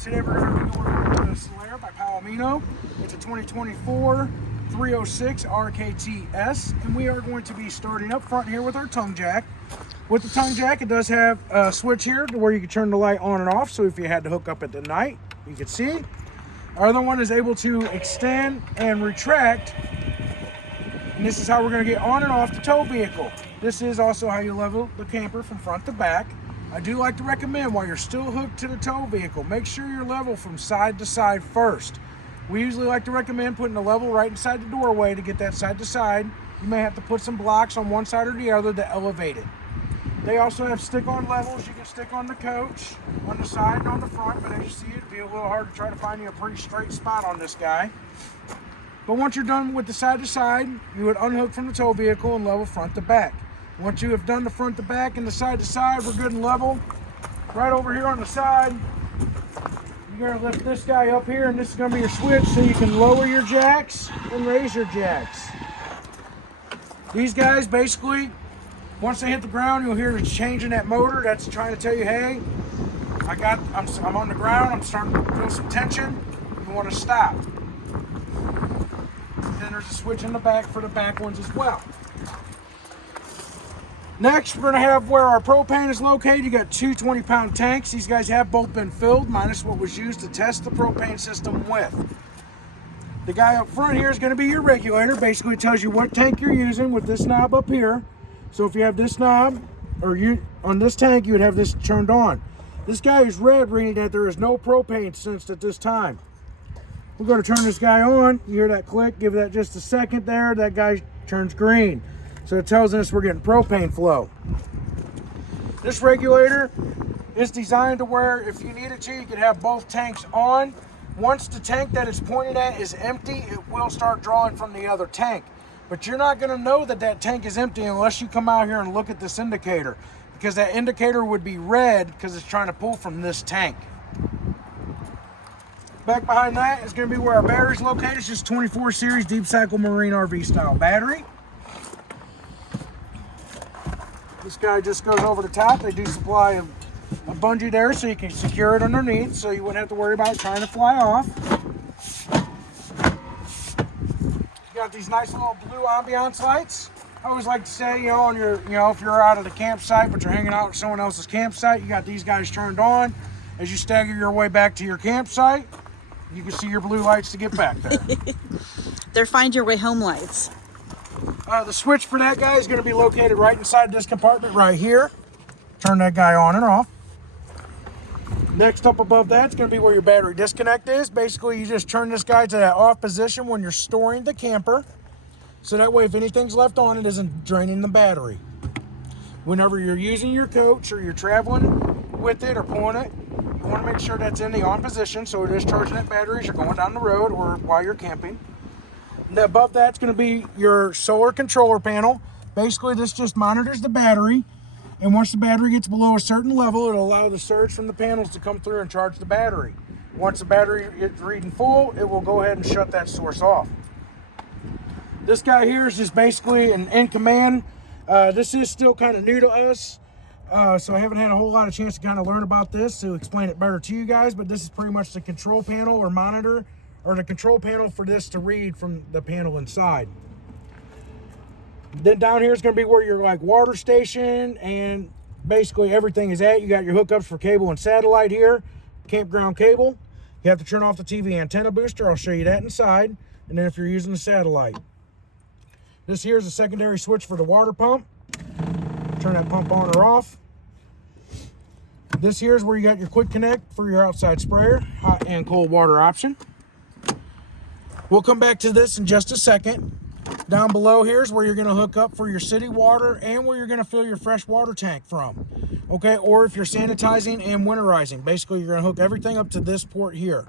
Today we're going to be going with the SolAire by Palomino. It's a 2024 306 RKTS, and we are going to be starting up front here with our tongue jack. With the tongue jack, it does have a switch here to where you can turn the light on and off, so if you had to hook up at the night, you can see. Our other one is able to extend and retract, and this is how we're going to get on and off the tow vehicle. This is also how you level the camper from front to back. I do like to recommend, while you're still hooked to the tow vehicle, make sure you're level from side to side first. We usually like to recommend putting the level right inside the doorway to get that side to side. You may have to put some blocks on one side or the other to elevate it. They also have stick-on levels you can stick on the coach, on the side and on the front, but as you see, it'd be a little hard to try to find you a pretty straight spot on this guy. But once you're done with the side to side, you would unhook from the tow vehicle and level front to back. Once you have done the front to back and the side to side, we're good and level. Right over here on the side, you're gonna lift this guy up here, and this is gonna be your switch so you can lower your jacks and raise your jacks. These guys basically, once they hit the ground, you'll hear it's changing that motor. That's trying to tell you, hey, I'm on the ground, I'm starting to feel some tension, you wanna stop. Then there's a switch in the back for the back ones as well. Next, we're gonna have where our propane is located. You got two 20-pound tanks. These guys have both been filled, minus what was used to test the propane system with. The guy up front here is gonna be your regulator. Basically, it tells you what tank you're using with this knob up here. So if you have this knob, or on this tank, you would have this turned on. This guy is red, reading that there is no propane sensed at this time. We're gonna turn this guy on. You hear that click, give that just a second there. That guy turns green. So it tells us we're getting propane flow. This regulator is designed to where if you needed to, you could have both tanks on. Once the tank that it's pointed at is empty, it will start drawing from the other tank. But you're not gonna know that that tank is empty unless you come out here and look at this indicator, because that indicator would be red because it's trying to pull from this tank. Back behind that is gonna be where our battery's located. It's just 24 series deep cycle marine RV style battery. This guy just goes over the top. They do supply a bungee there so you can secure it underneath so you wouldn't have to worry about trying to fly off. You got these nice little blue ambiance lights. I always like to say, if you're out at a campsite but you're hanging out with someone else's campsite, you got these guys turned on. As you stagger your way back to your campsite, you can see your blue lights to get back there. They're find your way home lights. The switch for that guy is going to be located right inside this compartment right here. Turn that guy on and off. Next up above that is going to be where your battery disconnect is. Basically, you just turn this guy to that off position when you're storing the camper. So that way, if anything's left on, it isn't draining the battery. Whenever you're using your coach or you're traveling with it or pulling it, you want to make sure that's in the on position so it is charging that battery as you're going down the road or while you're camping. And above that's going to be your solar controller panel. Basically, this just monitors the battery, and once the battery gets below a certain level, it'll allow the surge from the panels to come through and charge the battery. Once the battery is reading full, it will go ahead and shut that source off. This guy here is just basically an in command. This is still kind of new to us, so I haven't had a whole lot of chance to kind of learn about this to explain it better to you guys, but this is pretty much the control panel or monitor, or the control panel for this to read from the panel inside. Then down here is going to be where your water station and basically everything is at. You got your hookups for cable and satellite here, campground cable. You have to turn off the TV antenna booster. I'll show you that inside. And then if you're using the satellite. This here is a secondary switch for the water pump. Turn that pump on or off. This here is where you got your quick connect for your outside sprayer, hot and cold water option. We'll come back to this in just a second. Down below here is where you're going to hook up for your city water and where you're going to fill your fresh water tank from. Okay, or if you're sanitizing and winterizing, basically you're going to hook everything up to this port here.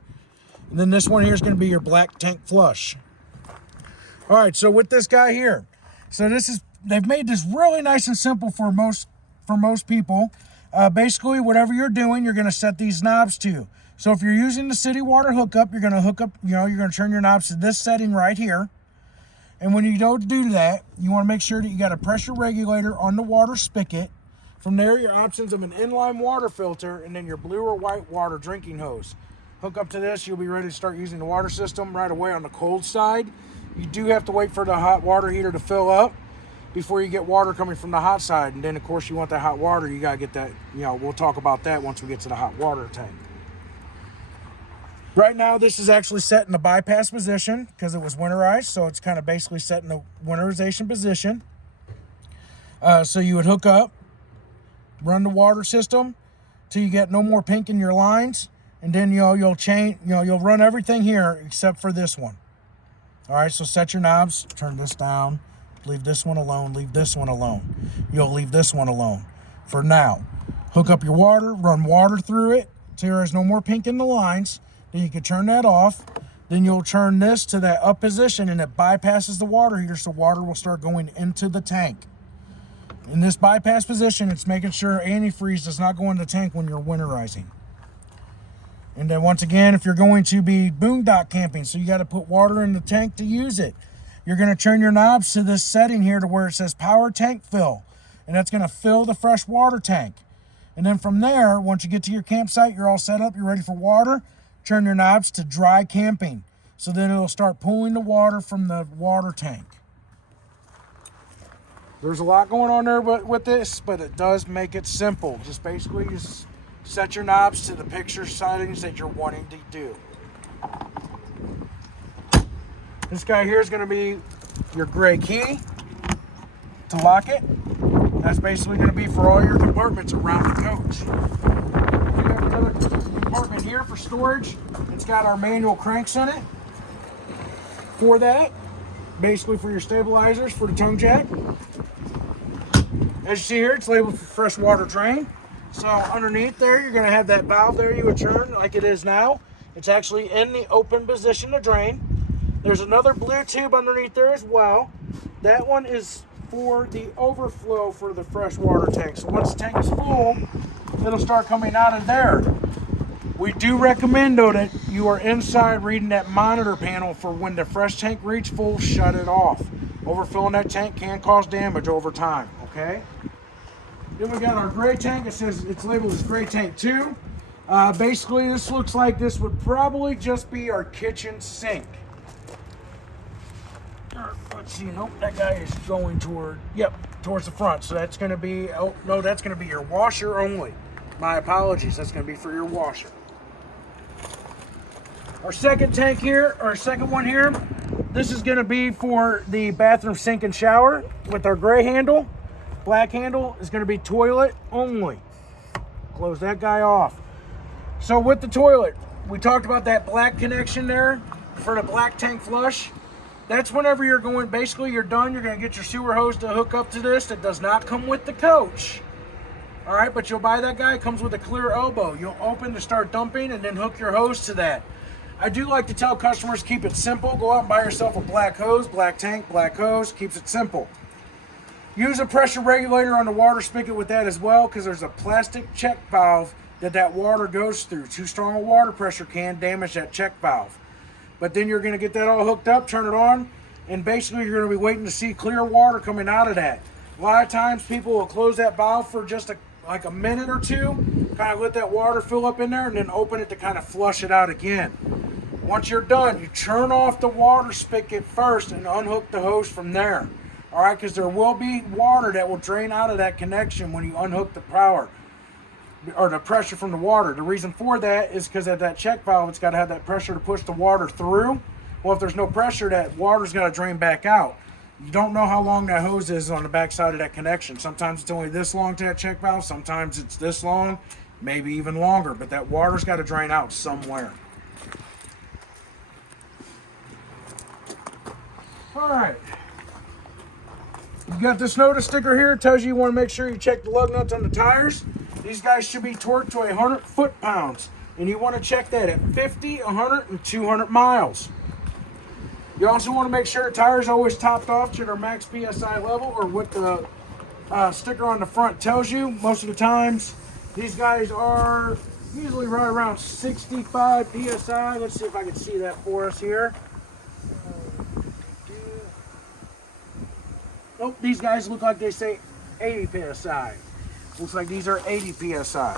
And then this one here is going to be your black tank flush. All right, so with this guy here, so they've made this really nice and simple for most people. Basically, whatever you're doing, you're going to set these knobs to. So if you're using the city water hookup, you're going to hook up, you're going to turn your knobs to this setting right here. And when you go to do that, you want to make sure that you got a pressure regulator on the water spigot. From there, your options of an inline water filter and then your blue or white water drinking hose. hook up to this, you'll be ready to start using the water system right away on the cold side. You do have to wait for the hot water heater to fill up before you get water coming from the hot side. And then of course you want that hot water, you gotta get that, we'll talk about that once we get to the hot water tank. Right now this is actually set in the bypass position because it was winterized, so it's kind of basically set in the winterization position. So you would hook up, run the water system till you get no more pink in your lines, and then you'll run everything here except for this one. All right, so set your knobs, turn this down, leave this one alone, leave this one alone. You'll leave this one alone for now. Hook up your water, run water through it till there is no more pink in the lines. Then you can turn that off. Then you'll turn this to that up position and it bypasses the water heater, so water will start going into the tank. In this bypass position, it's making sure antifreeze does not go in the tank when you're winterizing. And then once again, if you're going to be boondock camping, so you got to put water in the tank to use it, you're going to turn your knobs to this setting here to where it says power tank fill. And that's going to fill the fresh water tank. And then from there, once you get to your campsite, you're all set up, you're ready for water, turn your knobs to dry camping. So then it'll start pulling the water from the water tank. There's a lot going on there with this, but it does make it simple. Just basically just set your knobs to the picture settings that you're wanting to do. This guy here is going to be your gray key to lock it. That's basically going to be for all your compartments around the coach. We have another compartment here for storage. It's got our manual cranks in it. For that, basically for your stabilizers for the tongue jack. As you see here, it's labeled for freshwater drain. So underneath there, you're going to have that valve there you would turn like it is now. It's actually in the open position to drain. There's another blue tube underneath there as well. That one is for the overflow for the freshwater tank. So once the tank is full, it'll start coming out of there. We do recommend though that you are inside reading that monitor panel for when the fresh tank reaches full, shut it off. Overfilling that tank can cause damage over time, okay? Then we got our gray tank. It says it's labeled as gray tank 2. Basically, this looks like this would probably just be our kitchen sink. Let's see, nope, that guy is going towards the front. So that's going to be, oh no, that's going to be your washer only. My apologies, that's going to be for your washer. Our second tank here, our second one here, this is going to be for the bathroom sink and shower with our gray handle. Black handle is going to be toilet only. Close that guy off. So with the toilet, we talked about that black connection there for the black tank flush. That's whenever you're going, basically you're done, you're going to get your sewer hose to hook up to this. That does not come with the coach. All right, but you'll buy that guy. It comes with a clear elbow. You'll open to start dumping and then hook your hose to that. I do like to tell customers, keep it simple. Go out and buy yourself a black hose, black tank, black hose. Keeps it simple. Use a pressure regulator on the water spigot with that as well, because there's a plastic check valve that water goes through. Too strong a water pressure can damage that check valve. But then you're going to get that all hooked up, turn it on, and basically you're going to be waiting to see clear water coming out of that. A lot of times people will close that valve for just like a minute or two, kind of let that water fill up in there, and then open it to kind of flush it out again. Once you're done, you turn off the water spigot first and unhook the hose from there. All right, because there will be water that will drain out of that connection when you unhook the power or the pressure from the water. The reason for that is because at that check valve, it's got to have that pressure to push the water through. Well, if there's no pressure, that water's got to drain back out. You don't know how long that hose is on the back side of that connection. Sometimes it's only this long to that check valve. Sometimes it's this long, maybe even longer. But that water's got to drain out somewhere. All right. You got this notice sticker here. It tells you want to make sure you check the lug nuts on the tires. These guys should be torqued to 100 foot-pounds. And you want to check that at 50, 100, and 200 miles. You also want to make sure the tires are always topped off to their max PSI level, or what the sticker on the front tells you. Most of the times, these guys are usually right around 65 PSI. Let's see if I can see that for us here. Nope, these guys look like they say 80 PSI. Looks like these are 80 PSI.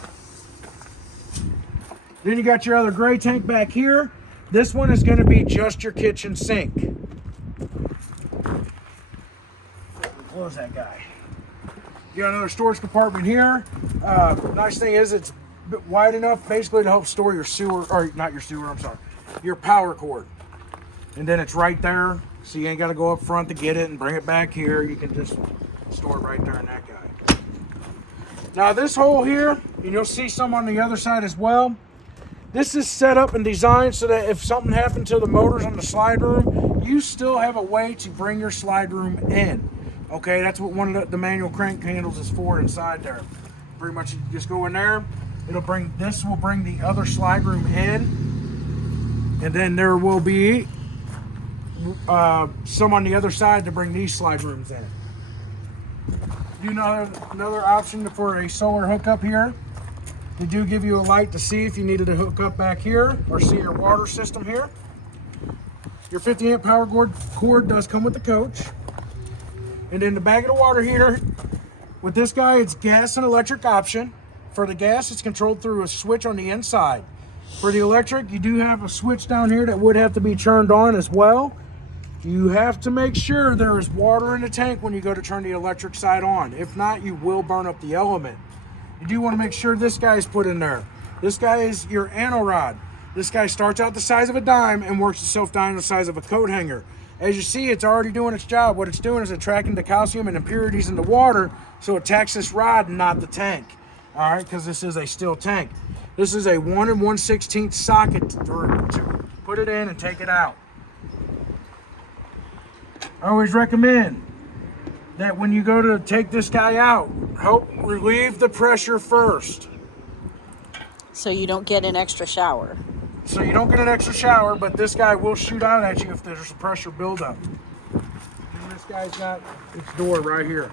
Then you got your other gray tank back here. This one is going to be just your kitchen sink. Close that guy. You got another storage compartment here. Nice thing is it's wide enough basically to help store your sewer, or not your sewer, I'm sorry, your power cord. And then it's right there, so you ain't got to go up front to get it and bring it back here. You can just store it right there in that guy. Now this hole here, and you'll see some on the other side as well. This is set up and designed so that if something happened to the motors on the slide room, you still have a way to bring your slide room in. Okay, that's what one of the manual crank handles is for inside there. Pretty much you just go in there. This will bring the other slide room in. And then there will be some on the other side to bring these slide rooms in. You know, another option for a solar hookup here. They do give you a light to see if you needed to hook up back here or see your water system here. Your 50 amp power cord does come with the coach. And then the bag of the water heater, with this guy, it's gas and electric option. For the gas, it's controlled through a switch on the inside. For the electric, you do have a switch down here that would have to be turned on as well. You have to make sure there is water in the tank when you go to turn the electric side on. If not, you will burn up the element. You do want to make sure this guy is put in there. This guy is your anorod. This guy starts out the size of a dime and works itself down to the size of a coat hanger. As you see, it's already doing its job. What it's doing is attracting the calcium and impurities in the water, so it attacks this rod and not the tank. All right, because this is a steel tank. This is a 1 1/16 socket to put it in and take it out. I always recommend that when you go to take this guy out, help relieve the pressure first. So you don't get an extra shower. So you don't get an extra shower, but this guy will shoot out at you if there's a pressure buildup. And this guy's got its door right here.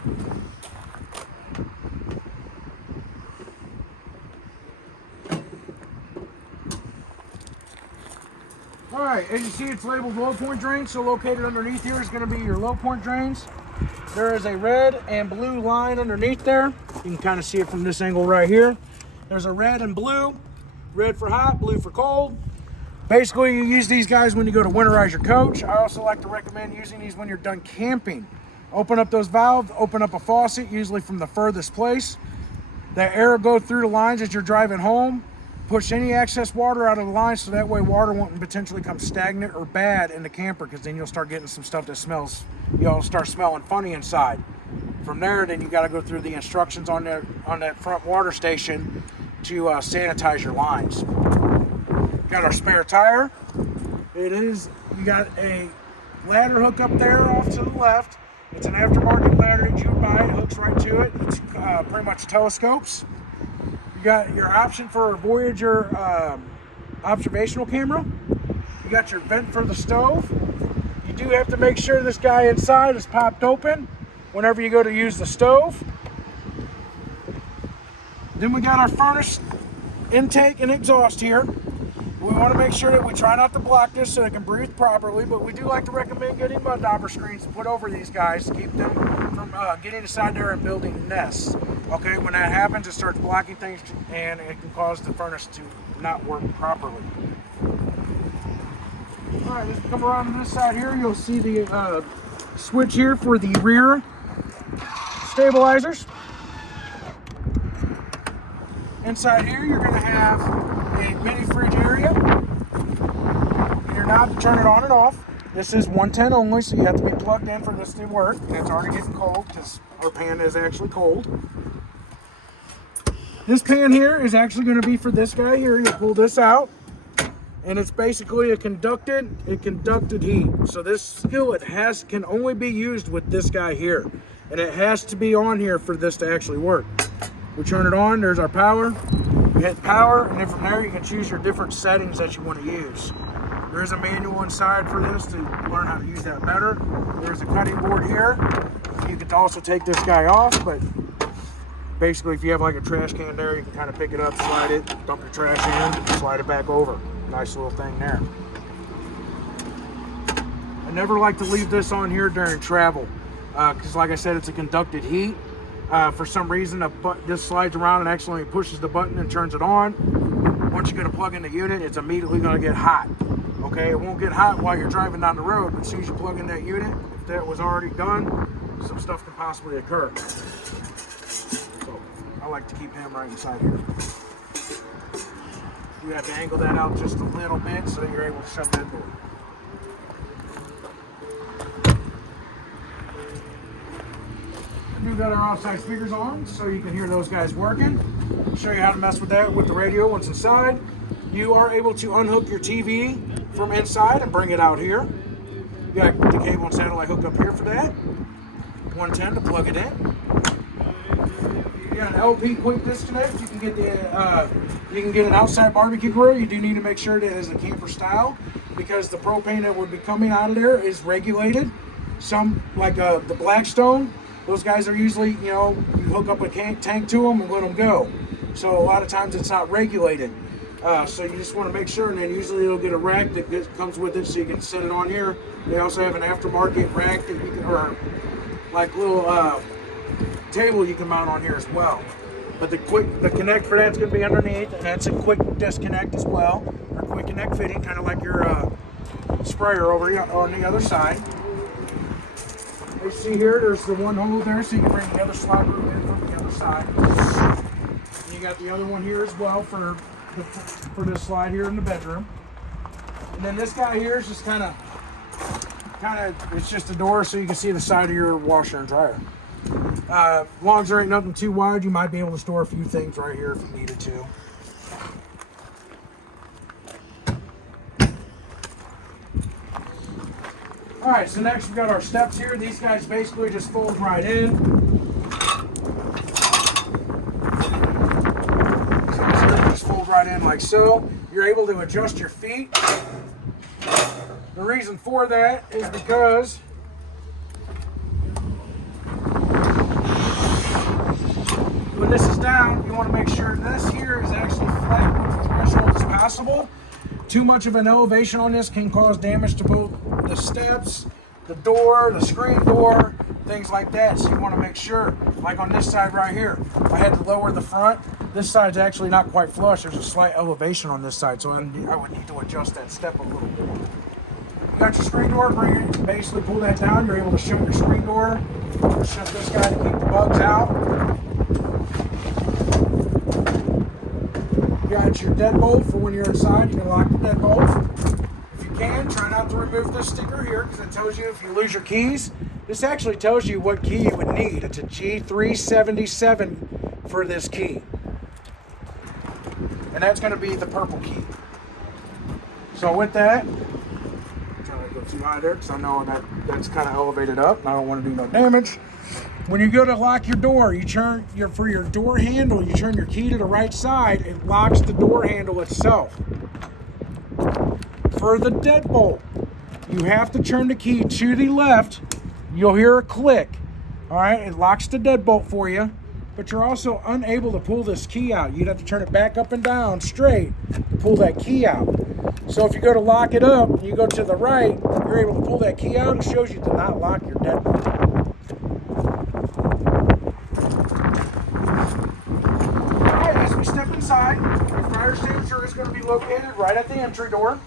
All right, as you see, it's labeled low point drains, so located underneath here is going to be your low point drains. There is a red and blue line underneath there. You can kind of see it from this angle right here. There's a red and blue, red for hot, blue for cold. Basically, you use these guys when you go to winterize your coach. I also like to recommend using these when you're done camping. Open up those valves, open up a faucet, usually from the furthest place. That air will go through the lines as you're driving home. Push any excess water out of the line so that way water won't potentially come stagnant or bad in the camper, because then you'll start getting some stuff that smells, you'll start smelling funny inside. From there, then you got to go through the instructions on that front water station to sanitize your lines. Got our spare tire. You got a ladder hook up there off to the left. It's an aftermarket ladder that you would buy. It hooks right to it. It's pretty much telescopes. You got your option for a Voyager observational camera. You got your vent for the stove. You do have to make sure this guy inside is popped open whenever you go to use the stove. Then we got our furnace intake and exhaust here. We want to make sure that we try not to block this so it can breathe properly, but we do like to recommend getting mud dauber screens to put over these guys to keep them from getting inside there and building nests. Okay, when that happens, it starts blocking things and it can cause the furnace to not work properly. All right, let's come around to this side here. You'll see the switch here for the rear stabilizers. Inside here, you're going to have a mini fridge area. And your knob to turn it on and off. This is 110 only, so you have to be plugged in for this to work. And it's already getting cold because our pan is actually cold. This pan here is actually going to be for this guy here. You pull this out, and it's basically a conducted heat. So this skillet can only be used with this guy here, and it has to be on here for this to actually work. We turn it on. There's our power. You hit power, and then from there you can choose your different settings that you want to use. There is a manual inside for this to learn how to use that better. There's a cutting board here. You could also take this guy off, but basically if you have like a trash can there, you can kind of pick it up, slide it, dump your trash in, slide it back over. Nice little thing there. I never like to leave this on here during travel because like I said, it's a conducted heat. For some reason, this slides around and accidentally pushes the button and turns it on. once you're going to plug in the unit, it's immediately going to get hot. Okay, it won't get hot while you're driving down the road, but as soon as you plug in that unit, if that was already done, some stuff can possibly occur. So I like to keep him right inside here. You have to angle that out just a little bit so that you're able to shut that door. We've got our outside speakers on so you can hear those guys working. I'll show you how to mess with that with the radio once inside. You are able to unhook your TV from inside and bring it out here. You got the cable and satellite hook up here for that. 110 to plug it in. You got an LP quick disconnect. You can get an outside barbecue grill. You do need to make sure that it is a camper style because the propane that would be coming out of there is regulated. Some like the Blackstone. Those guys are usually, you hook up a tank to them and let them go. So a lot of times it's not regulated. So you just want to make sure, and then usually you'll get a rack that comes with it so you can set it on here. They also have an aftermarket rack that you can, or like little table you can mount on here as well. But the connect for that's going to be underneath, and that's a quick disconnect as well, or quick connect fitting, kind of like your sprayer over here on the other side. You see here, there's the one hole there, so you can bring the other slide room in from the other side. And you got the other one here as well for this slide here in the bedroom. And then this guy here is just kind of, it's just a door so you can see the side of your washer and dryer. As long as there ain't nothing too wide, you might be able to store a few things right here if you needed to. All right, so next we've got our steps here. These guys basically just fold right in. So these here just fold right in like so. You're able to adjust your feet. The reason for that is because when this is down, you want to make sure this here is actually flat with the threshold as possible. Too much of an elevation on this can cause damage to both the steps, the door, the screen door, things like that. So you want to make sure, like on this side right here, I had to lower the front. This side's actually not quite flush. There's a slight elevation on this side, so I would need to adjust that step a little bit. You got your screen door, bring it, basically pull that down. You're able to shut your screen door, shut this guy to keep the bugs out. You got your deadbolt for when you're inside. You can lock the deadbolt. If you can, try not to remove this sticker here because it tells you if you lose your keys. This actually tells you what key you would need. It's a G377 for this key. And that's going to be the purple key. So with that, I'm trying to go too high there because I know that's kind of elevated up and I don't want to do no damage. When you go to lock your door, you turn for your door handle, you turn your key to the right side, it locks the door handle itself. For the deadbolt, you have to turn the key to the left. You'll hear a click. All right, it locks the deadbolt for you, but you're also unable to pull this key out. You'd have to turn it back up and down straight to pull that key out. So if you go to lock it up, and you go to the right, you're able to pull that key out. It shows you to not lock your deadbolt. Step inside. Your fire extinguisher is going to be located right at the entry door.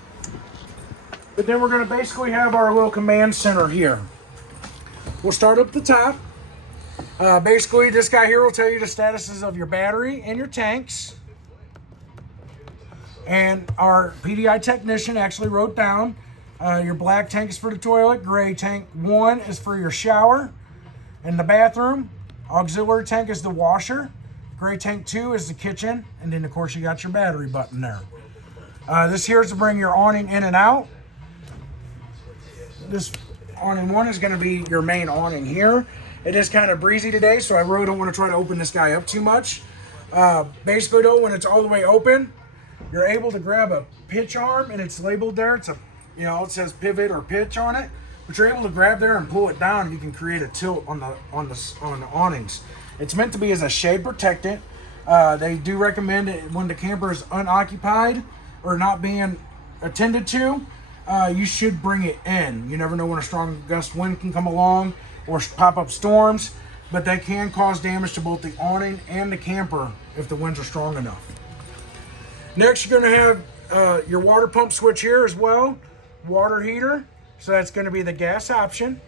But then we're going to basically have our little command center here. We'll start up at the top. Basically, this guy here will tell you the statuses of your battery and your tanks. And our PDI technician actually wrote down your black tank is for the toilet, gray tank 1 is for your shower and the bathroom. Auxiliary tank is the washer. Gray tank 2 is the kitchen, and then of course you got your battery button there. This here is to bring your awning in and out. This awning 1 is going to be your main awning here. It is kind of breezy today, so I really don't want to try to open this guy up too much. Basically though, when it's all the way open, you're able to grab a pitch arm, and it's labeled there. It's a, it says pivot or pitch on it, but you're able to grab there and pull it down, and you can create a tilt on the awnings. It's meant to be as a shade protectant. They do recommend it when the camper is unoccupied or not being attended to, you should bring it in. You never know when a strong gust wind can come along or pop-up storms, but they can cause damage to both the awning and the camper if the winds are strong enough. Next, you're going to have your water pump switch here as well. Water heater. So that's going to be the gas option.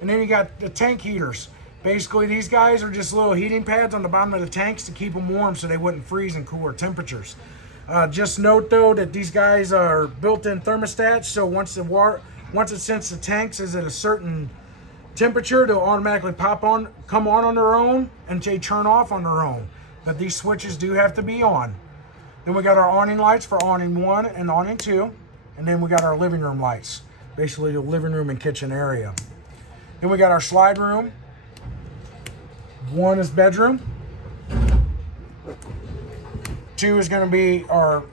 And then you got the tank heaters. Basically, these guys are just little heating pads on the bottom of the tanks to keep them warm so they wouldn't freeze in cooler temperatures. Just note though that these guys are built-in thermostats, so once it senses the tanks is at a certain temperature, they'll automatically come on their own, and they turn off on their own. But these switches do have to be on. Then we got our awning lights for awning 1 and awning 2, and then we got our living room lights, basically the living room and kitchen area. Then we got our slide room. 1 is bedroom. 2 is going to be our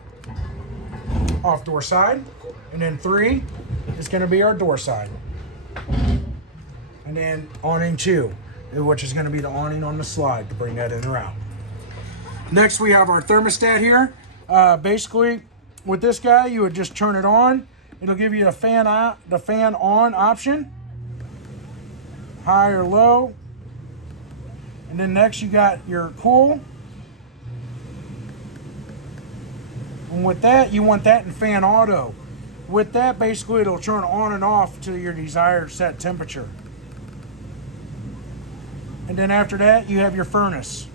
off door side. And then 3 is going to be our door side. And then awning 2, which is going to be the awning on the slide to bring that in or out. Next, we have our thermostat here. Basically, with this guy, you would just turn it on. It'll give you the fan on option, high or low. And then next you got your cool. And with that, you want that in fan auto. With that, basically it'll turn on and off to your desired set temperature. And then after that, you have your furnace,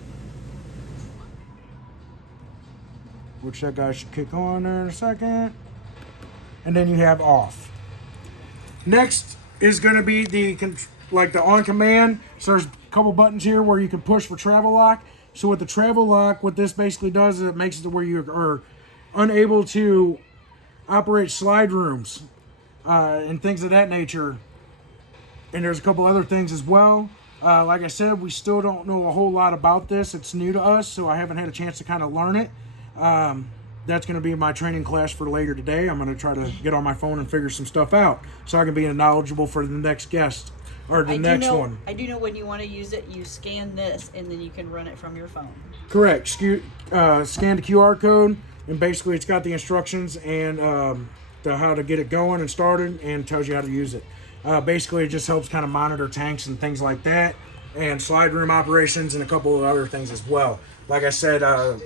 which that guy should kick on there in a second. And then you have off. Next is going to be the on command. So there's a couple buttons here where you can push for travel lock. So with the travel lock, what this basically does is it makes it to where you are unable to operate slide rooms and things of that nature. And there's a couple other things as well. Like I said, we still don't know a whole lot about this. It's new to us, so I haven't had a chance to kind of learn it. That's going to be my training class for later today. I'm going to try to get on my phone and figure some stuff out so I can be knowledgeable for the next guest or the next one. I do know when you want to use it, you scan this and then you can run it from your phone. Correct. Scan the QR code, and basically it's got the instructions and how to get it going and started, and tells you how to use it. Basically, it just helps kind of monitor tanks and things like that, and slide room operations and a couple of other things as well. Like I said,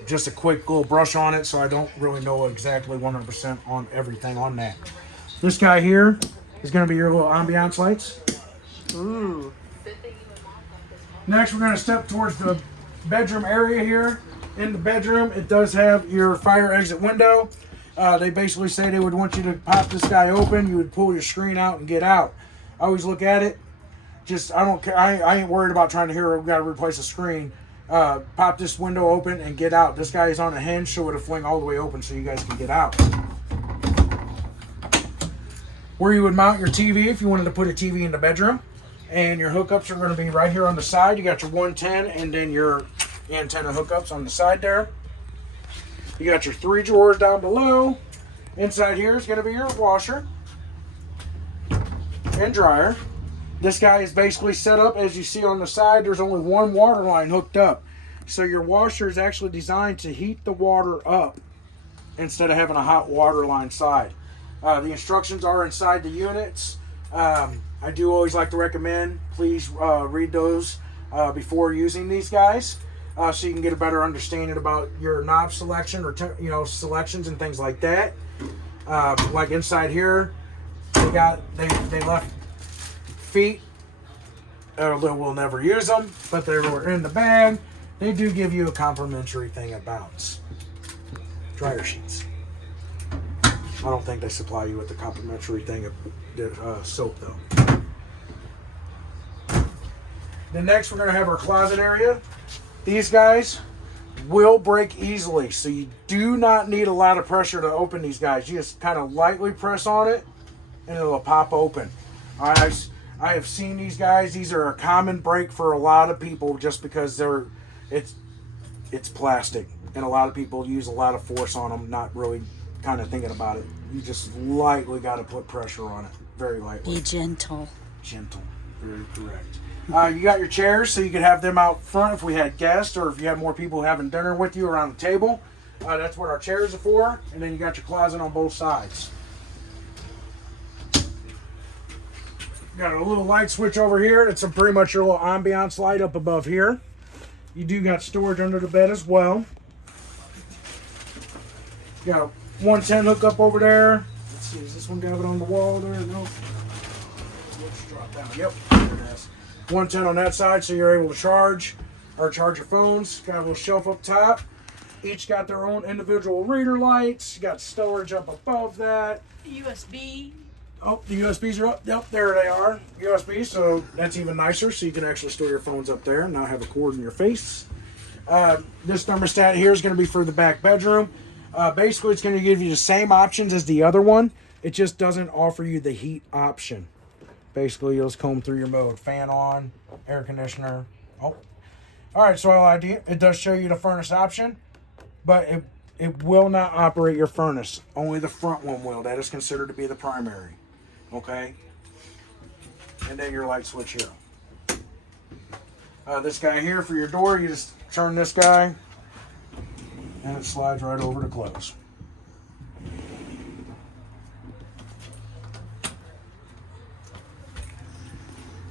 just a quick little brush on it, so I don't really know exactly 100% on everything on that. This guy here is going to be your little ambiance lights. Ooh. Next, we're going to step towards the bedroom area here. In the bedroom, it does have your fire exit window. They basically say they would want you to pop this guy open. You would pull your screen out and get out. I always look at it. I don't care. I ain't worried about trying to hear we got to replace a screen. Pop this window open and get out. This guy is on a hinge, so it'll fling all the way open so you guys can get out. Where you would mount your TV if you wanted to put a TV in the bedroom. And your hookups are going to be right here on the side. You got your 110 and then your antenna hookups on the side there. You got your 3 drawers down below. Inside here is going to be your washer and dryer. This guy is basically set up as you see on the side. There's only one water line hooked up. So your washer is actually designed to heat the water up instead of having a hot water line side. The instructions are inside the units. I do always like to recommend, please read those before using these guys, so you can get a better understanding about your knob selection or selections and things like that. Like inside here, they left feet. We'll never use them, but they were in the bag. They do give you a complimentary thing at Bounce. Dryer sheets. I don't think they supply you with the complimentary thing of soap though. Then next we're going to have our closet area. These guys will break easily, so you do not need a lot of pressure to open these guys. You just kind of lightly press on it and it'll pop open. I have seen these guys. These are a common break for a lot of people just because it's plastic, and a lot of people use a lot of force on them, not really kind of thinking about it. You just lightly got to put pressure on it, very lightly. Be gentle. Gentle, very correct. You got your chairs, so you could have them out front if we had guests, or if you have more people having dinner with you around the table. That's what our chairs are for. And then you got your closet on both sides. Got a little light switch over here. It's pretty much your little ambiance light up above here. You do got storage under the bed as well. You got a 110 hookup over there. Let's see, is this one got it on the wall there? No. Let's drop down. Yep, there it is. 110 on that side, so you're able to charge your phones. Got a little shelf up top. Each got their own individual reader lights. You got storage up above that. USB. Oh, the USBs are up. Yep, there they are. USB, so that's even nicer. So you can actually store your phones up there and not have a cord in your face. This thermostat here is going to be for the back bedroom. Basically, it's going to give you the same options as the other one. It just doesn't offer you the heat option. Basically, you'll just comb through your mode. Fan on, air conditioner. Oh. All right, soil ID. It does show you the furnace option, but it will not operate your furnace. Only the front one will. That is considered to be the primary. Okay? And then your light switch here. This guy here for your door, you just turn this guy, and it slides right over to close.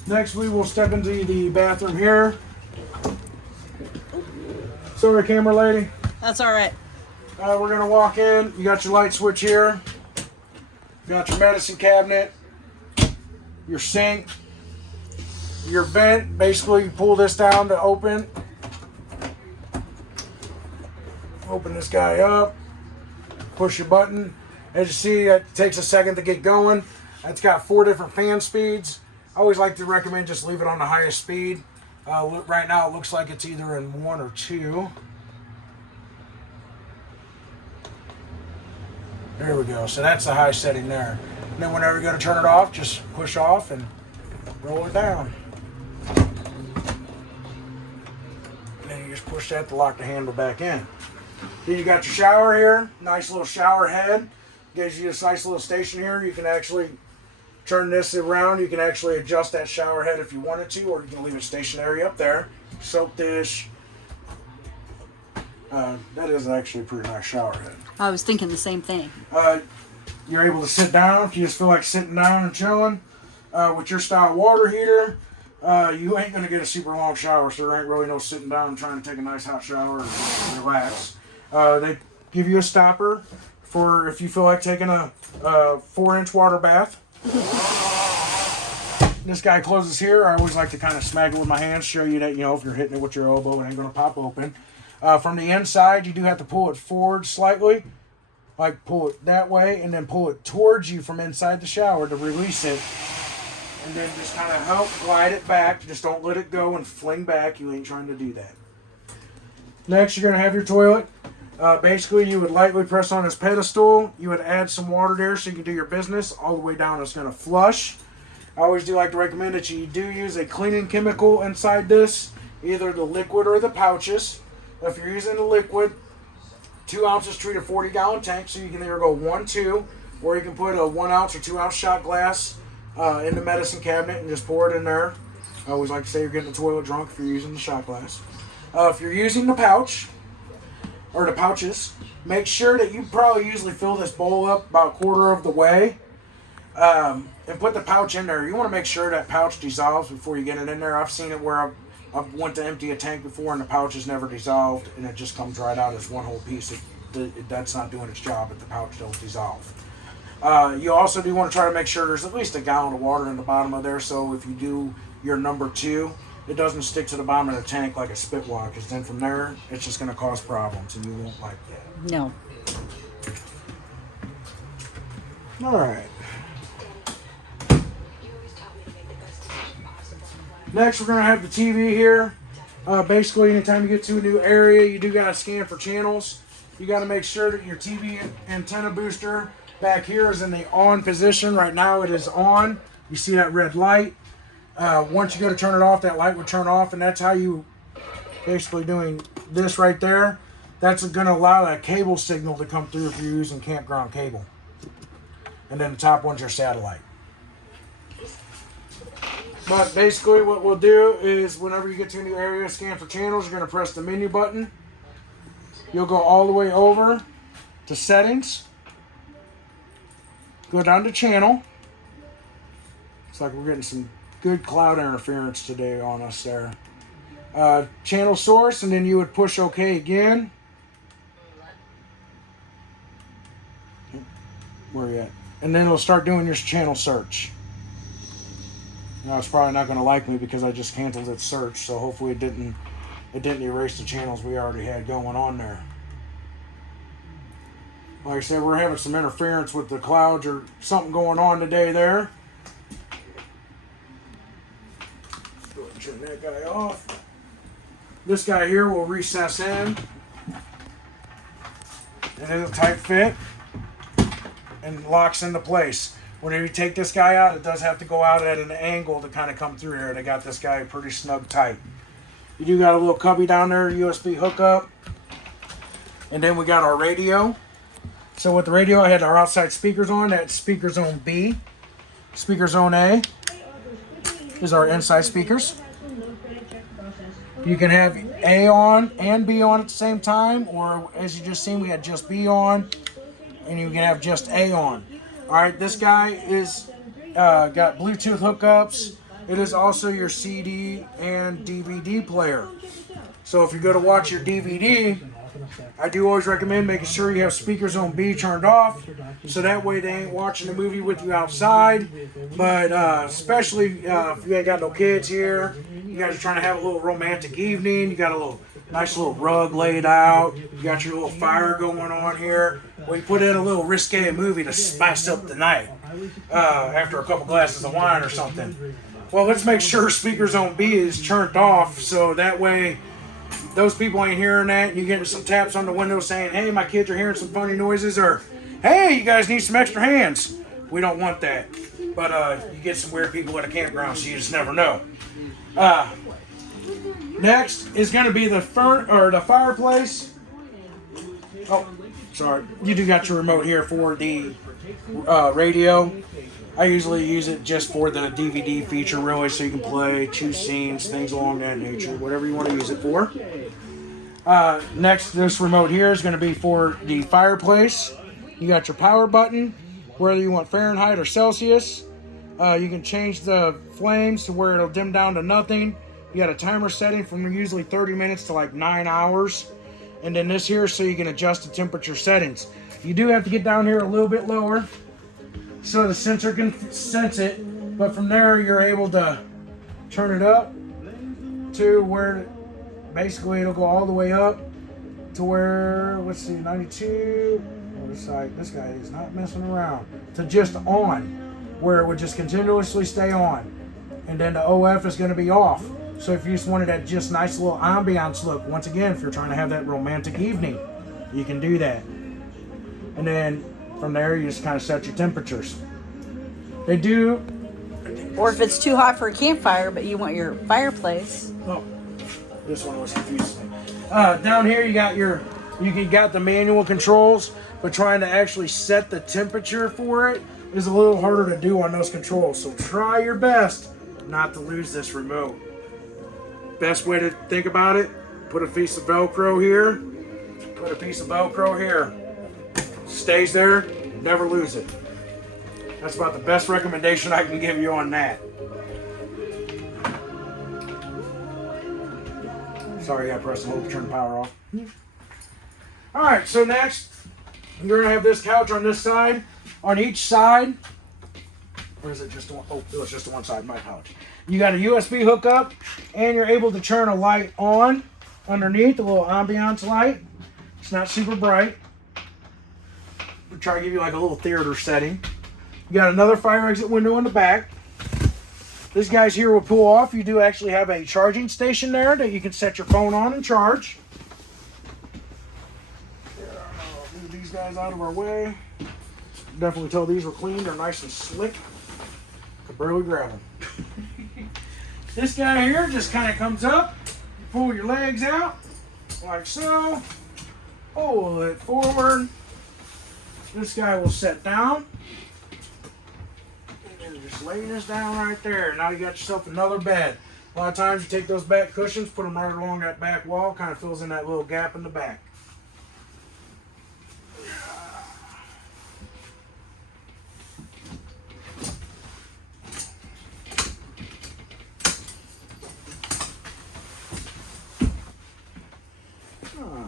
Next, we will step into the bathroom here. Sorry, camera lady. That's all right. We're gonna walk in. You got your light switch here. You got your medicine cabinet, your sink, your vent. Basically, you pull this down to open. Open this guy up. Push your button. As you see, it takes a second to get going. It's got 4 different fan speeds. I always like to recommend just leave it on the highest speed. Right now it looks like it's either in 1 or 2. There we go. So that's the high setting there. And then whenever you go to turn it off, just push off and roll it down. And then you just push that to lock the handle back in. Then you got your shower here. Nice little shower head. Gives you this nice little station here. You can actually turn this around. You can actually adjust that shower head if you wanted to, or you can leave it stationary up there. Soap dish. That is actually a pretty nice shower head. I was thinking the same thing. You're able to sit down if you just feel like sitting down and chilling. With your style water heater, you ain't going to get a super long shower, so there ain't really no sitting down and trying to take a nice hot shower and relax. They give you a stopper for if you feel like taking a 4-inch water bath. This guy closes here. I always like to kind of smack it with my hands, show you that, if you're hitting it with your elbow, it ain't going to pop open. From the inside, you do have to pull it forward slightly. Like pull it that way and then pull it towards you from inside the shower to release it. And then just kind of help glide it back. Just don't let it go and fling back. You ain't trying to do that. Next, you're going to have your toilet. Basically, you would lightly press on this pedestal. You would add some water there so you can do your business. All the way down, it's going to flush. I always do like to recommend that you do use a cleaning chemical inside this. Either the liquid or the pouches. If you're using the liquid, 2 ounces treat a 40-gallon tank, so you can either go 1, 2, or you can put a 1 ounce or 2 ounce shot glass in the medicine cabinet and just pour it in there. I always like to say you're getting the toilet drunk if you're using the shot glass. If you're using the pouch, or the pouches, make sure that you probably usually fill this bowl up about 1/4 of the way and put the pouch in there. You want to make sure that pouch dissolves before you get it in there. I've seen it where I've went to empty a tank before and the pouch is never dissolved and it just comes right out as one whole piece. That's not doing its job if the pouch don't dissolve. You also do want to try to make sure there's at least a gallon of water in the bottom of there, so if you do your number 2, it doesn't stick to the bottom of the tank like a spit wad, because then from there it's just going to cause problems and you won't like that. No. All right. Next, we're going to have the TV here. Basically, anytime you get to a new area, you do got to scan for channels. You got to make sure that your TV antenna booster back here is in the on position. Right now, it is on. You see that red light. Once you go to turn it off, that light will turn off, and that's how you basically doing this right there. That's going to allow that cable signal to come through if you're using campground cable. And then the top one's your satellite. But basically what we'll do is whenever you get to a new area, scan for channels, you're going to press the menu button. You'll go all the way over to settings. Go down to channel. Looks like we're getting some good cloud interference today on us there. Channel source, and then you would push OK again. Where you at? And then it'll start doing your channel search. Now it's probably not going to like me because I just canceled its search, so hopefully it didn't erase the channels we already had going on there. Like I said, we're having some interference with the clouds or something going on today there. Let's go ahead and turn that guy off. This guy here will recess in. It is a tight fit and locks into place. Whenever you take this guy out, it does have to go out at an angle to kind of come through here. They got this guy pretty snug tight. You do got a little cubby down there, USB hookup. And then we got our radio. So with the radio, I had our outside speakers on. That's speaker zone B. Speaker zone A is our inside speakers. You can have A on and B on at the same time, or as you just seen, we had just B on, and you can have just A on. All right, this guy is got Bluetooth hookups. It is also your CD and DVD player. So if you go to watch your DVD, I do always recommend making sure you have speaker zone B turned off, so that way they ain't watching the movie with you outside. But especially if you ain't got no kids here, you guys are trying to have a little romantic evening. You got a little nice little rug laid out. You got your little fire going on here. Well, you put in a little risque movie to spice up the night after a couple glasses of wine or something. Well, let's make sure speaker zone B is turned off, so that way those people ain't hearing that. You getting some taps on the window saying, hey, my kids are hearing some funny noises, or hey, you guys need some extra hands. We don't want that. But you get some weird people at a campground, so you just never know. Next is going to be the fireplace. Oh, sorry. You do got your remote here for the radio. I usually use it just for the DVD feature, really, so you can play, choose scenes, things along that nature, whatever you want to use it for. Next, this remote here is going to be for the fireplace. You got your power button, whether you want Fahrenheit or Celsius. You can change the flames to where it'll dim down to nothing. You got a timer setting from usually 30 minutes to like 9 hours. And then this here, so you can adjust the temperature settings. You do have to get down here a little bit lower so the sensor can sense it, but from there you're able to turn it up to where basically it'll go all the way up to where, let's see, 92. Oh, this guy is not messing around. To just on, where it would just continuously stay on, and then the OF is going to be off. So if you just wanted that just nice little ambiance look, once again, if you're trying to have that romantic evening, you can do that. And then from there, you just kind of set your temperatures. They do. Or if it's too hot for a campfire, but you want your fireplace. Oh, this one was confusing me. Down here, you got the manual controls, but trying to actually set the temperature for it is a little harder to do on those controls. So try your best not to lose this remote. Best way to think about it: put a piece of Velcro here. Put a piece of Velcro here. Stays there, never lose it. That's about the best recommendation I can give you on that. Sorry, I pressed the hold to turn the power off. Alright, so next, you're going to have this couch on this side. On each side, or is it just the one? Oh, it was just the one side, my apology. You got a USB hookup, and you're able to turn a light on underneath, a little ambiance light. It's not super bright. We'll try to give you like a little theater setting. You got another fire exit window in the back. This guy's here will pull off. You do actually have a charging station there that you can set your phone on and charge. Move these guys out of our way. Definitely tell these were clean. They're nice and slick. Could barely grab them. This guy here just kind of comes up. Pull your legs out like so. Pull it forward. This guy will set down. And just lay this down right there. Now you got yourself another bed. A lot of times you take those back cushions, put them right along that back wall, kind of fills in that little gap in the back.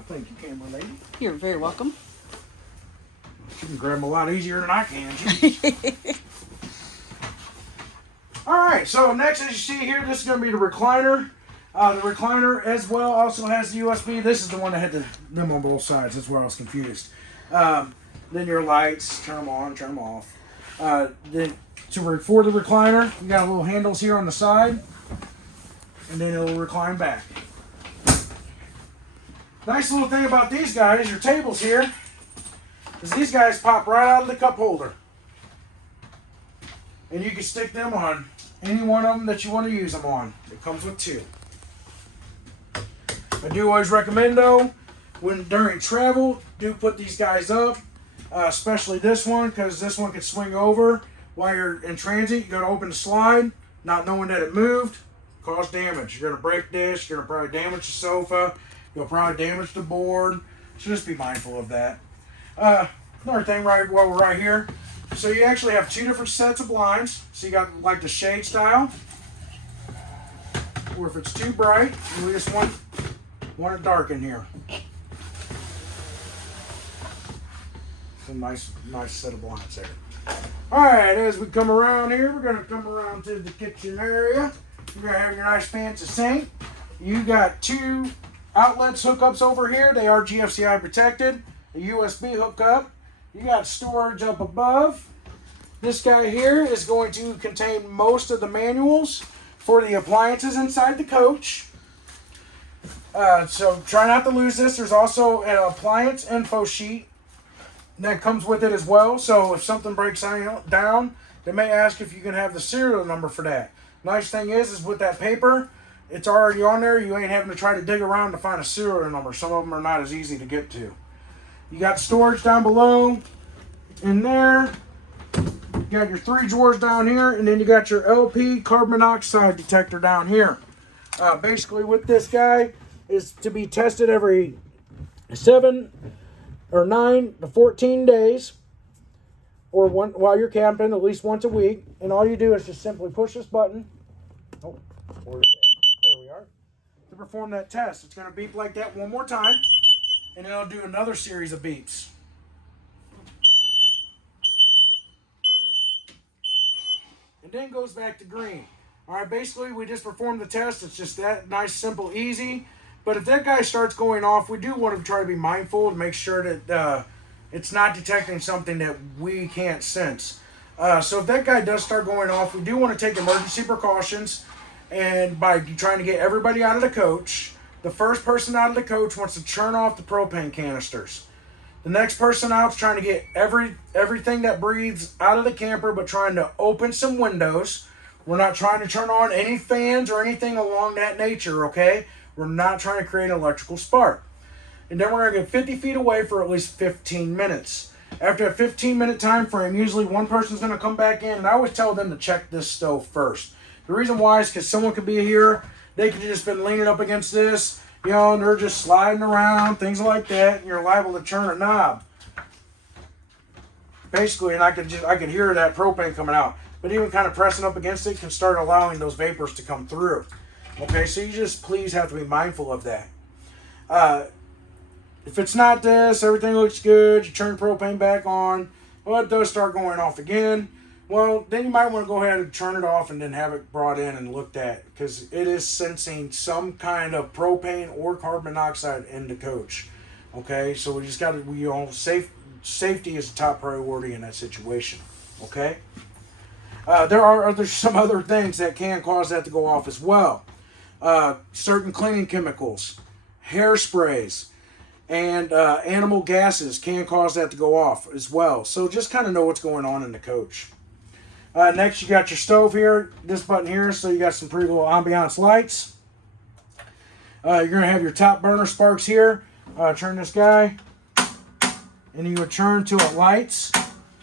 Thank you, camera lady. You're very welcome. You can grab them a lot easier than I can. Jeez. All right, so next, as you see here, this is going to be the recliner. The recliner as well also has the USB. This is the one that had them on both sides. That's where I was confused. Then your lights, turn them on, turn them off. Then for the recliner, you got little handles here on the side, and then it'll recline back. Nice little thing about these guys, your tables here, is these guys pop right out of the cup holder. And you can stick them on any one of them that you want to use them on. It comes with 2. I do always recommend though, during travel, do put these guys up, especially this one, because this one can swing over while you're in transit. You got to open the slide, not knowing that it moved, cause damage. You're going to break this, you're going to probably damage the sofa, you'll probably damage the board, so just be mindful of that. Another thing right while we're right here, so you actually have 2 different sets of blinds. So you got like the shade style, or if it's too bright, we just want it dark in here. It's a nice set of blinds there. All right, as we come around here, we're going to come around to the kitchen area. You're going to have your nice fancy sink. You got 2 outlets hookups over here. They are GFCI protected. A USB hookup. You got storage up above. This guy here is going to contain most of the manuals for the appliances inside the coach. So try not to lose this. There's also an appliance info sheet that comes with it as well. So if something breaks down, they may ask if you can have the serial number for that. Nice thing is with that paper, it's already on there. You ain't having to try to dig around to find a serial number. Some of them are not as easy to get to. You got storage down below in there. You got your 3 drawers down here, and then you got your LP carbon monoxide detector down here. Basically with this guy is to be tested every 7 or 9 to 14 days, or while you're camping, at least once a week. And all you do is just simply push this button. Oh, there we are. To perform that test, it's going to beep like that one more time, and it'll do another series of beeps. And then goes back to green. All right, basically we just performed the test. It's just that nice, simple, easy. But if that guy starts going off, we do want to try to be mindful to make sure that it's not detecting something that we can't sense. So if that guy does start going off, we do want to take emergency precautions. And by trying to get everybody out of the coach, the first person out of the coach wants to turn off the propane canisters. The next person out is trying to get everything that breathes out of the camper, but trying to open some windows. We're not trying to turn on any fans or anything along that nature, okay? We're not trying to create an electrical spark. And then we're going to get 50 feet away for at least 15 minutes. After a 15-minute time frame, usually one person's going to come back in, and I always tell them to check this stove first. The reason why is because someone could be here, they could have just been leaning up against this, you know, and they're just sliding around, things like that, and you're liable to turn a knob. Basically, and I could hear that propane coming out. But even kind of pressing up against it can start allowing those vapors to come through. Okay, so you just please have to be mindful of that. If it's not this, everything looks good, you turn propane back on, well, it does start going off again, well, then you might want to go ahead and turn it off and then have it brought in and looked at, because it is sensing some kind of propane or carbon monoxide in the coach. Okay, so we just got to, safety is the top priority in that situation. Okay, there are some other things that can cause that to go off as well. Certain cleaning chemicals, hairsprays, and animal gases can cause that to go off as well. So just kind of know what's going on in the coach. Next, you got your stove here, this button here, so you got some pretty little ambiance lights. You're going to have your top burner sparks here. Turn this guy, and you would turn till it lights.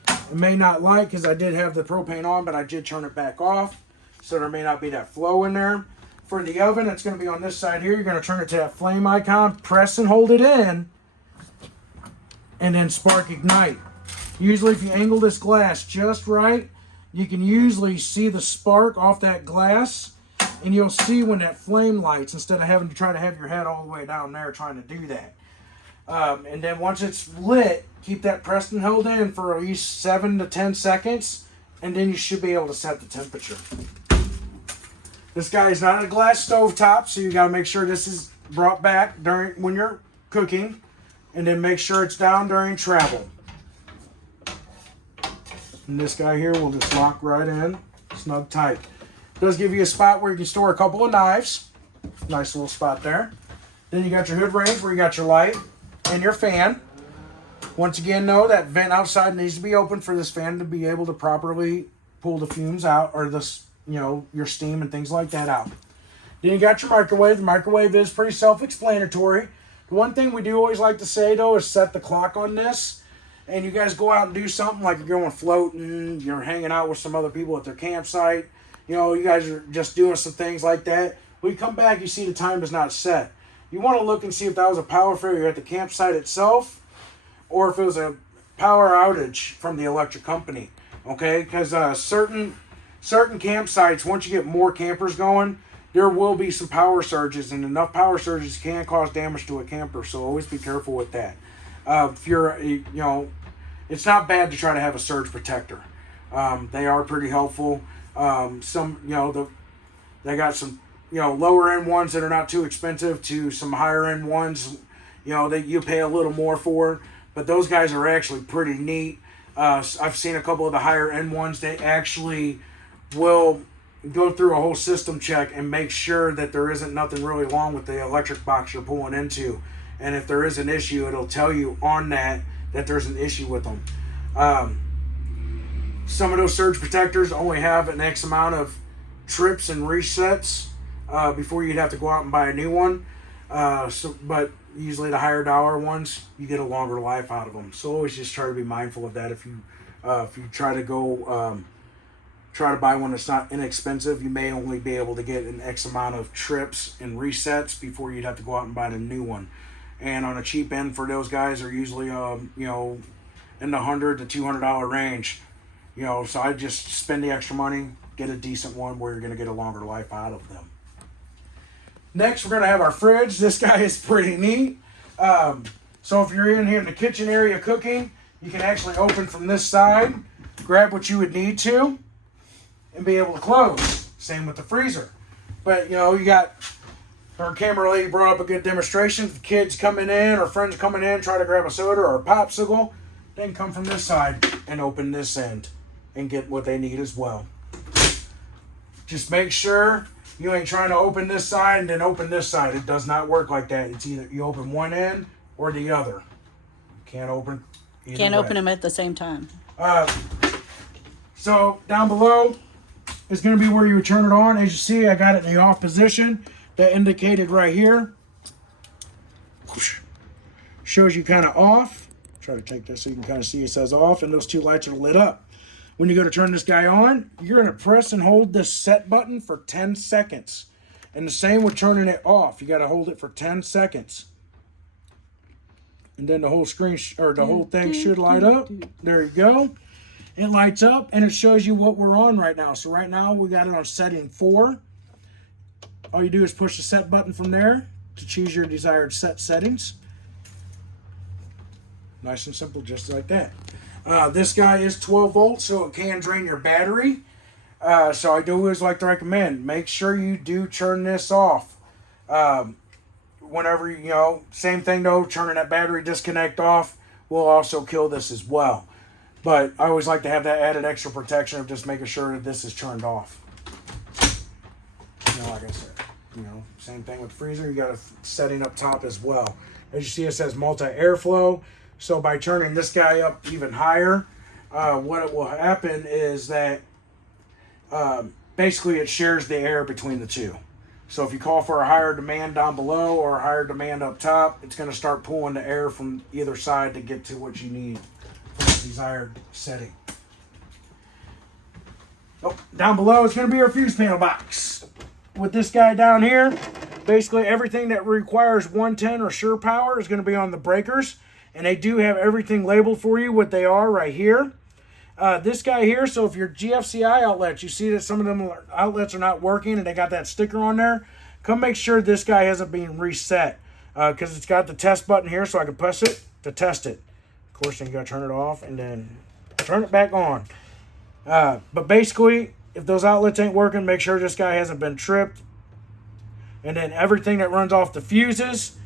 It may not light because I did have the propane on, but I did turn it back off, so there may not be that flow in there. For the oven, it's going to be on this side here. You're going to turn it to that flame icon, press and hold it in, and then spark ignite. Usually if you angle this glass just right, you can usually see the spark off that glass, and you'll see when that flame lights instead of having to try to have your head all the way down there trying to do that. And then once it's lit, keep that pressed and held in for at least 7 to 10 seconds, and then you should be able to set the temperature. This guy is not a glass stove top, so you got to make sure this is brought back during when you're cooking, and then make sure it's down during travel. And this guy here will just lock right in, snug tight. It does give you a spot where you can store a couple of knives. Nice little spot there. Then you got your hood range where you got your light and your fan. Once again, know that vent outside needs to be open for this fan to be able to properly pull the fumes out, or this, your steam and things like that out. Then you got your microwave. The microwave is pretty self-explanatory. The one thing we do always like to say, though, is set the clock on this. And you guys go out and do something like you're going floating, you're hanging out with some other people at their campsite. You guys are just doing some things like that. When you come back, you see the time is not set. You want to look and see if that was a power failure at the campsite itself, or if it was a power outage from the electric company. Okay, because certain campsites, once you get more campers going, there will be some power surges, and enough power surges can cause damage to a camper. So always be careful with that. If you're, it's not bad to try to have a surge protector. They are pretty helpful. They got some, lower end ones that are not too expensive to some higher end ones, that you pay a little more for. But those guys are actually pretty neat. I've seen a couple of the higher end ones. They actually will go through a whole system check and make sure that there isn't nothing really wrong with the electric box you're pulling into. And if there is an issue, it'll tell you on that there's an issue with them. Some of those surge protectors only have an X amount of trips and resets before you'd have to go out and buy a new one. But usually the higher dollar ones, you get a longer life out of them. So always just try to be mindful of that. If you try to go try to buy one that's not inexpensive, you may only be able to get an X amount of trips and resets before you'd have to go out and buy a new one. And on a cheap end for those guys are usually in the $100 to $200 range. So I just spend the extra money, get a decent one where you're going to get a longer life out of them. Next, we're going to have our fridge. This guy is pretty neat. So if you're in here in the kitchen area cooking, you can actually open from this side, grab what you would need to, and be able to close. Same with the freezer. But, you got our camera lady brought up a good demonstration. If kids coming in or friends coming in, try to grab a soda or a popsicle, they can come from this side and open this end and get what they need as well. Just make sure you ain't trying to open this side and then open this side. It does not work like that. It's either you open one end or the other. You can't open either Can't way. open them at the same time. So down below is going to be where you would turn it on. As you see, I got it in the off position. That indicated right here. Shows you kind of off. Try to take this so you can kind of see it says off, and those two lights are lit up. When you go to turn this guy on, you're going to press and hold this set button for 10 seconds. And the same with turning it off. You got to hold it for 10 seconds. And then the whole screen or the whole thing should light up. There you go. It lights up and it shows you what we're on right now. So right now we got it on setting 4. All you do is push the set button from there to choose your desired set settings. Nice and simple, just like that. This guy is 12 volts, so it can drain your battery. So I do always like to recommend, make sure you do turn this off. Whenever, same thing though, turning that battery disconnect off will also kill this as well. But I always like to have that added extra protection of just making sure that this is turned off. Like I said, same thing with the freezer. You got a setting up top as well. As you see, it says multi-airflow. So by turning this guy up even higher, what it will happen is that basically it shares the air between the two. So if you call for a higher demand down below or a higher demand up top, it's going to start pulling the air from either side to get to what you need for the desired setting. Oh, down below is going to be our fuse panel box. With this guy down here, basically everything that requires 110 or Sure Power is going to be on the breakers. And they do have everything labeled for you, what they are right here. This guy here, so if your GFCI outlets, you see that some of them outlets are not working and they got that sticker on there, come make sure this guy hasn't been reset. because it's got the test button here, so I can press it to test it. Of course, then you got to turn it off and then turn it back on. But basically, if those outlets ain't working, make sure this guy hasn't been tripped. And then everything that runs off the fuses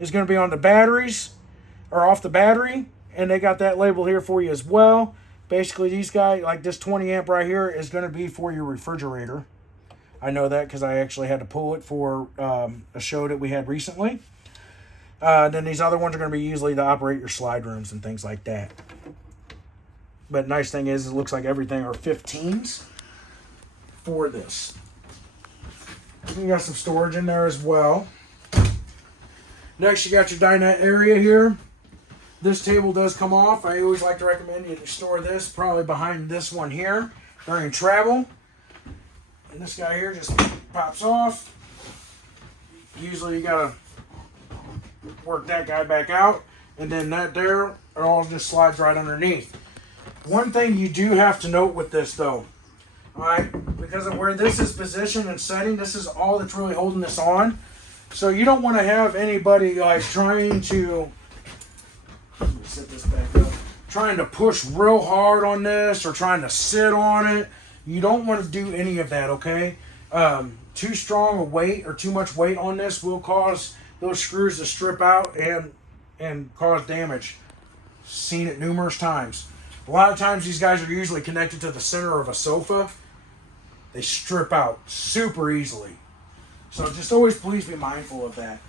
is going to be on the batteries, or off the battery. And they got that label here for you as well. Basically, these guys, like this 20 amp right here, is going to be for your refrigerator. I know that because I actually had to pull it for a show that we had recently. Then these other ones are going to be usually to operate your slide rooms and things like that. But nice thing is, it looks like everything are 15s for this. You got some storage in there as well. Next, you got your dinette area here. This table does come off. I always like to recommend you to store this probably behind this one here during travel. And this guy here just pops off. Usually you gotta work that guy back out. And then that there, it all just slides right underneath. One thing you do have to note with this though, alright, because of where this is positioned and setting, this is all that's really holding this on. So you don't want to have anybody like trying to, let me set this back up, trying to push real hard on this or trying to sit on it. You don't want to do any of that, okay? Too strong a weight or too much weight on this will cause those screws to strip out and cause damage. Seen it numerous times. A lot of times these guys are usually connected to the center of a sofa. They strip out super easily. So just always please be mindful of that.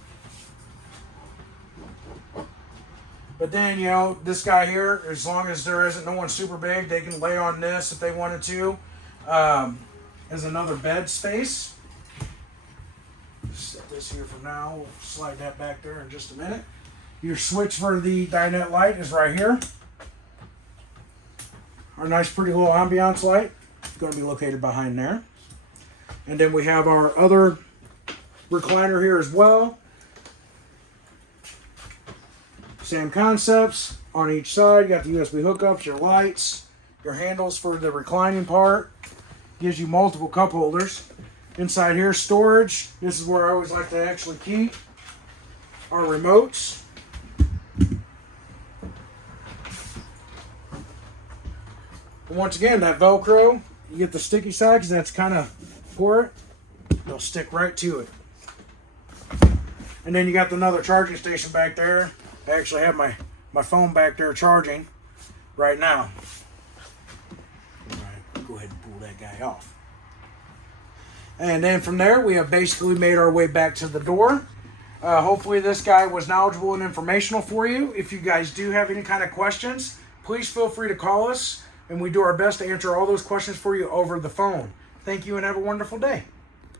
But then, you know, this guy here, as long as there isn't no one super big, they can lay on this if they wanted to. As another bed space. Set this here for now. We'll slide that back there in just a minute. Your switch for the dinette light is right here. Our nice pretty little ambiance light is going to be located behind there. And then we have our other recliner here as well. Same concepts on each side. You got the USB hookups, your lights, your handles for the reclining part. Gives you multiple cup holders. Inside here, storage. This is where I always like to actually keep our remotes. And once again, that Velcro, you get the sticky side because that's kind of pour it. They'll stick right to it. And then you got another charging station back there. I actually have my phone back there charging right now. All right, go ahead and pull that guy off. And then from there, we have basically made our way back to the door. Hopefully this guy was knowledgeable and informational for you. If you guys do have any kind of questions, please feel free to call us, and we do our best to answer all those questions for you over the phone. Thank you and have a wonderful day.